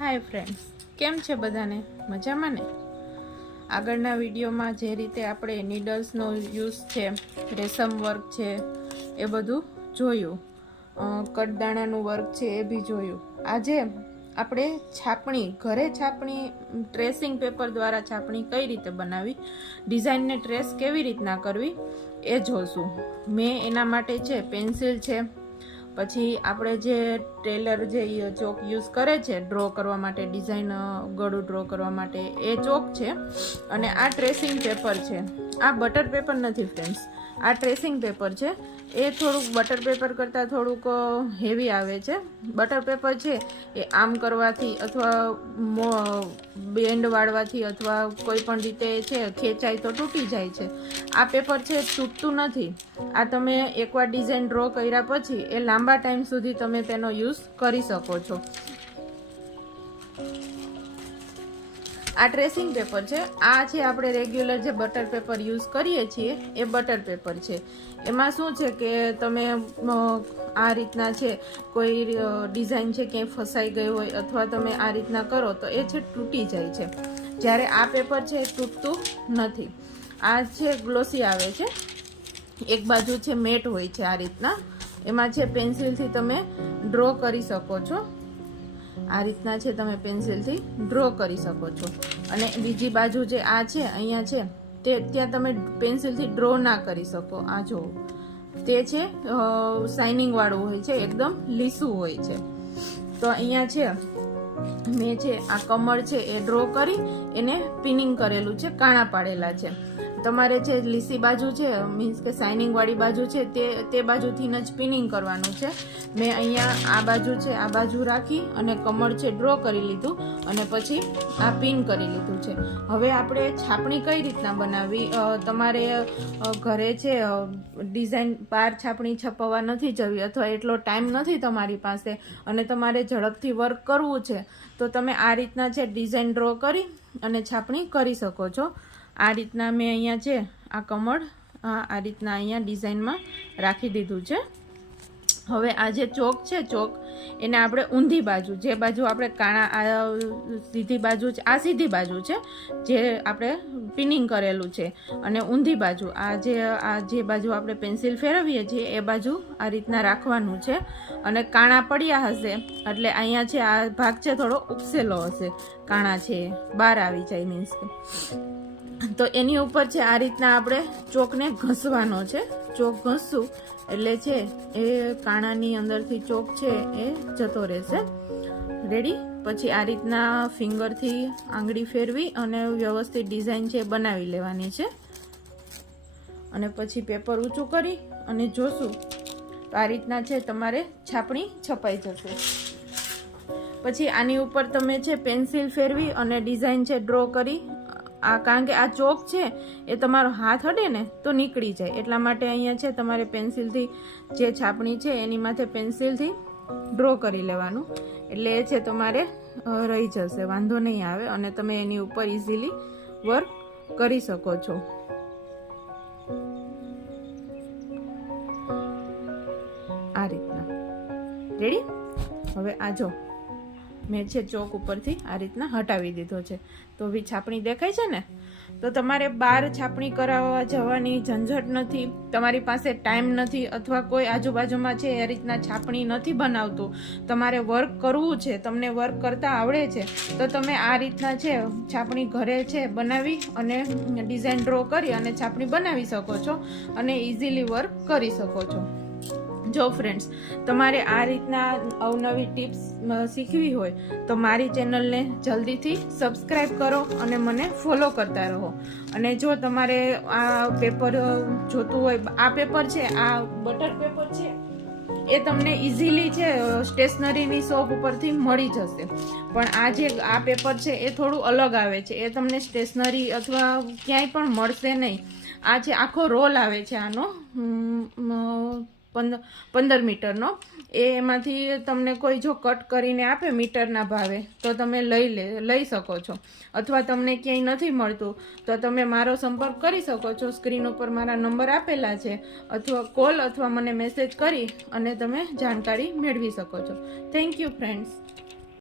Hi friends, કેમ છે બધાને? મજામાં ને? આગળના વિડીયોમાં જે રીતે આપણે નીડલ્સનો યુઝ છે, રેશમ વર્ક છે, એ બધું જોયું. કટદાણાનું વર્ક છે એ બી જોયું. આજે આપણે છાપણી, ઘરે છાપણી, ટ્રેસિંગ પેપર દ્વારા છાપણી કઈ રીતે બનાવી, ડિઝાઇનને ટ્રેસ કેવી રીતના કરવી એ જોશું. મેં એના માટે છે પેન્સિલ છે, પછી આપણે જે ટેલર જે ચોક યુઝ કરે છે ડ્રો કરવા માટે, ડિઝાઇન ગળું ડ્રો કરવા માટે, એ ચોક છે. અને આ ટ્રેસિંગ પેપર છે. આ બટર પેપર નથી ફ્રેન્ડ્સ, આ ટ્રેસિંગ પેપર છે. એ થોડુંક બટર પેપર કરતાં થોડુંક હેવી આવે છે. બટર પેપર છે એ આમ કરવાથી અથવા બેન્ડ વાળવાથી અથવા કોઈ પણ રીતે છે ખેંચાય તો તૂટી જાય છે. આ પેપર છે તૂટતું નથી. આ તમે એકવાર ડિઝાઇન ડ્રો કર્યા પછી એ લાંબા ટાઈમ સુધી તમે તેનો યુઝ કરી શકો છો. આ ટ્રેસિંગ પેપર છે. આ છે આપણે રેગ્યુલર જે બટર પેપર યુઝ કરીએ છીએ એ બટર પેપર છે. એમાં શું છે કે તમે આ રીતના છે કોઈ ડિઝાઇન છે ક્યાંય ફસાઈ ગઈ હોય અથવા તમે આ રીતના કરો તો એ છે તૂટી જાય છે. જ્યારે આ પેપર છે તૂટતું નથી. આ છે ગ્લોસી આવે છે. એક બાજુ છે મેટ હોય છે આ રીતના. એમાં છે પેન્સિલથી તમે ડ્રો કરી શકો છો. આ રીતના છે તમે પેન્સિલથી ડ્રો કરી શકો છો. અને બીજી બાજુ જે આ છે અહીંયા છે તે ત્યાં તમે પેન્સિલથી ડ્રો ના કરી શકો. આ જો તે છે શાઇનિંગ વાળું હોય છે, એકદમ લીસું હોય છે. તો અહીંયા છે મેં છે આ કમળ છે એ ડ્રો કરી એને પિનિંગ કરેલું છે, કાણા પાડેલા છે. તમારે છે લીસી બાજુ છે, મીન્સ કે શાઇનિંગ વાળી બાજુ છે તે બાજુથી જ પિનિંગ કરવાનું છે. મેં અહીંયા આ બાજુ છે આ બાજુ રાખી અને કમળ છે ડ્રો કરી લીધું અને પછી આ પિન કરી લીધું છે. હવે આપણે છાપણી કઈ રીતના બનાવવી, તમારે ઘરે છે ડિઝાઇન બહાર છાપણી છપાવવા નથી જવી અથવા એટલો ટાઈમ નથી તમારી પાસે અને તમારે ઝડપથી વર્ક કરવું છે તો તમે આ રીતના છે ડિઝાઇન ડ્રો કરી અને છાપણી કરી શકો છો. આ રીતના મેં અહીંયા છે આ કમળ આ રીતના અહીંયા ડિઝાઇનમાં રાખી દીધું છે. હવે આ જે ચોક છે ચોક એને આપણે ઊંધી બાજુ, જે બાજુ આપણે કાણા સીધી બાજુ છે, આ સીધી બાજુ છે જે આપણે પિનિંગ કરેલું છે, અને ઊંધી બાજુ આ જે બાજુ આપણે પેન્સિલ ફેરવીએ છીએ એ બાજુ આ રીતના રાખવાનું છે. અને કાણા પડ્યા હશે એટલે અહીંયા છે આ ભાગ છે થોડો ઉપસેલો હશે, કાણા છે બહાર આવી જાય મીન્સ કે. તો એની ઉપર છે આ રીતના આપણે ચોકને ઘસવાનો છે. ચોક ઘસશું એટલે છે એ કાણાની અંદરથી ચોક છે એ જતો રહેશે. રેડી? પછી આ રીતના ફિંગરથી આંગળી ફેરવી અને વ્યવસ્થિત ડિઝાઇન છે બનાવી લેવાની છે. અને પછી પેપર ઊંચું કરી અને જોશું તો આ રીતના છે તમારે છાપણી છપાઈ જશે. પછી આની ઉપર તમે છે પેન્સિલ ફેરવી અને ડિઝાઇન છે ડ્રો કરી. કારણ કે આ ચોક છે એ તમારો હાથ અડે ને તો નીકળી જાય, એટલા માટે અહીંયા છે તમારે પેન્સિલથી જે છાપણી છે એની માથે પેન્સિલથી ડ્રો કરી લેવાનું. એટલે એ છે તમારે રહી જશે, વાંધો નહીં આવે અને તમે એની ઉપર ઇઝીલી વર્ક કરી શકો છો. આ રીતના. રેડી? હવે આ જો મેં છે ચોક ઉપરથી આ રીતના હટાવી દીધો છે તો બી છાપણી દેખાય છે ને. તો તમારે બહાર છાપણી કરાવવા જવાની ઝંઝટ નથી, તમારી પાસે ટાઈમ નથી અથવા કોઈ આજુબાજુમાં છે એ રીતના છાપણી નથી બનાવતું, તમારે વર્ક કરવું છે, તમને વર્ક કરતા આવડે છે તો તમે આ રીતના છે છાપણી ઘરે છે બનાવી અને ડિઝાઇન ડ્રો કરી અને છાપણી બનાવી શકો છો અને ઇઝીલી વર્ક કરી શકો છો. જો ફ્રેન્ડ્સ, તમારે આ રીતના અવનવી ટિપ્સ શીખવી હોય તો મારી ચેનલને જલ્દીથી સબસ્ક્રાઈબ કરો અને મને ફોલો કરતા રહો. અને જો તમારે આ પેપર જોતું હોય, આ પેપર છે આ બટર પેપર છે એ તમને ઇઝીલી છે સ્ટેશનરીની શોપ ઉપરથી મળી જશે. પણ આ જે આ પેપર છે એ થોડું અલગ આવે છે, એ તમને સ્ટેશનરી અથવા ક્યાંય પણ મળશે નહીં. આ છે આખો રોલ આવે છે આનો 15 મીટરનો. એમાંથી તમને કોઈ જો કટ કરીને આપે મીટરના ભાવે તો તમે લઈ શકો છો. અથવા તમને ક્યાંય નથી મળતું તો તમે મારો સંપર્ક કરી શકો છો. સ્ક્રીન ઉપર મારા નંબર આપેલા છે, અથવા કોલ અથવા મને મેસેજ કરી અને તમે જાણકારી મેળવી શકો છો. Thank you friends.